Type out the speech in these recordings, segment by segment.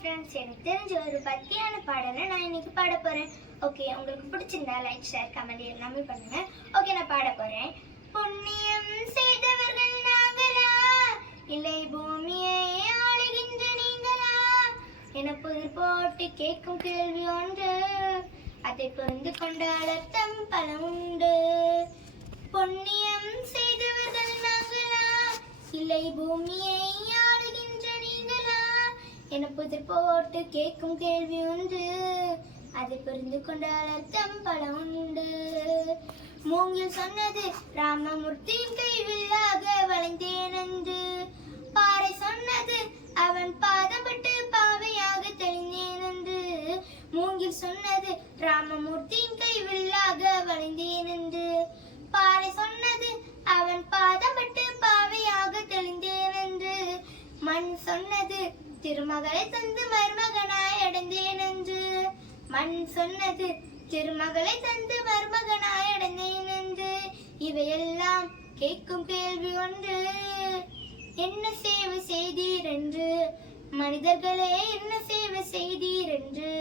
Friends எனக்கு தெரிஞ்ச ஒரு பத்தியான பாடலை நான் இன்னைக்கு பாட போகிறேன் ஓகே உங்களுக்கு பிடிச்சிருந்தா லைக் ஷேர் கமெண்ட் எல்லாமே பண்ணுங்க. ஓகே நான் பாட போகிறேன் புண்ணியம் செய்தவர்கள் நாங்களா? இல்லை பூமியை ஆளுகின்ற நீங்களா? என புதிர் போட்டு கேட்கும் கேள்வி ஒன்று. அதை புரிந்து கொண்டால் அர்த்தம் பல உண்டு. என புதிர் போட்டு கேட்கும் கேள்வி உண்டு. அதை புரிந்து கொண்டால் அர்த்தம் பல உண்டு. மூங்கில் சொன்னது ராமமூர்த்தியின் கைவில் மண் சொன்னது திருமகளை தந்து மருமகனாய் அடைந்தேன் என்று மண் சொன்னது திருமகளை தந்து மருமகனாய் அடைந்தேன் என்று இவையெல்லாம் கேட்கும் கேள்வி ஒன்று என்ன சேவை செய்தீர் என்று மனிதர்களே என்ன சேவை செய்தீர் என்று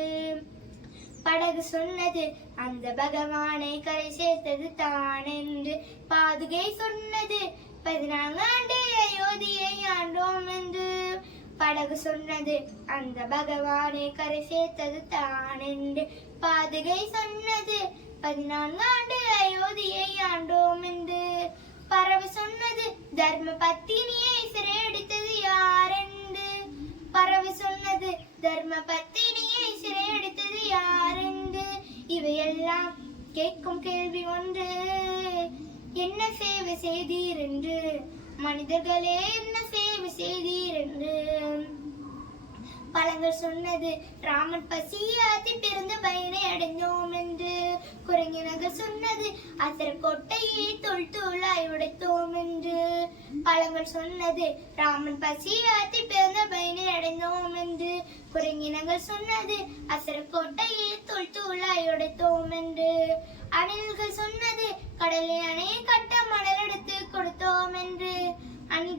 படகு சொன்னது அந்த பகவானை கரை சேர்த்தது தான் என்று. பாதுகை சொன்னது பதினான்கு படகு சொன்னது. அந்த பகவானை கரை சேர்த்தது தான் என்று பாதுகை சொன்னது. பதினான்கு ஆண்டு அயோத்தியை ஆண்டோம் என்று பறவை சொன்னது. தர்ம பத்தினியை சிறையடித்தது யார் என்று பறவை சொன்னது. தர்ம பத்தினியை சிறையடித்தது யார் என்று இவையெல்லாம் கேட்கும் கேள்வி ஒன்று. என்ன சேவை செய்தீர் என்று மனிதர்களே என்ன சேவை செய்தீர் என்று? பழங்கள் சொன்னது ராமன் பசியாத்தி பிறந்த பயனை அடைந்தோம் என்று குரங்கினர்கள் சொன்னது அசர கொட்டையை தொல் தூளாய் உடைத்தோம் என்று பழங்கள் சொன்னது ராமன் பசியாத்தி பிறந்த பயனை அடைந்தோம் என்று குரங்கினங்கள் சொன்னது அசர கொட்டையை தொல் தூளாய் உடைத்தோம் என்று அணில்கள் சொன்னது கடலில் அணையை கட்ட மணல் எடுத்து கொடுத்தோம்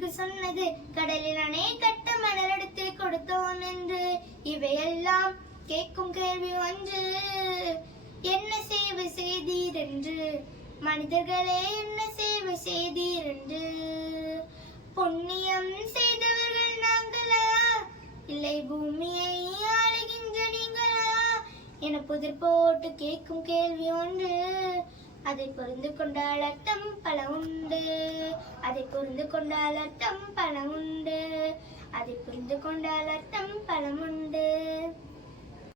அணில்கள் சொன்னது கடலில் அணை கட்ட மணலெடுத்து கொடுத்தோன் கொடுத்தோம் என்று இவையெல்லாம் கேட்கும் கேள்வி ஒன்று. என்ன சேவை செய்தீர் என்று மனிதர்களே என்ன சேவை செய்தீர் என்று புண்ணியம் செய்தவர்கள் நாங்களா? இல்லை பூமியை ஆளுகின்ற நீங்களா? என புதிர் போட்டு கேட்கும் கேள்வி ஒன்று. அதை பொருந்து கொண்டால் அர்த்தம் பல உண்டு அதை பொருந்து கொண்டால் அர்த்தம் பல உண்டு அதை புரிந்து கொண்டால் அர்த்தம் பலம் உண்டு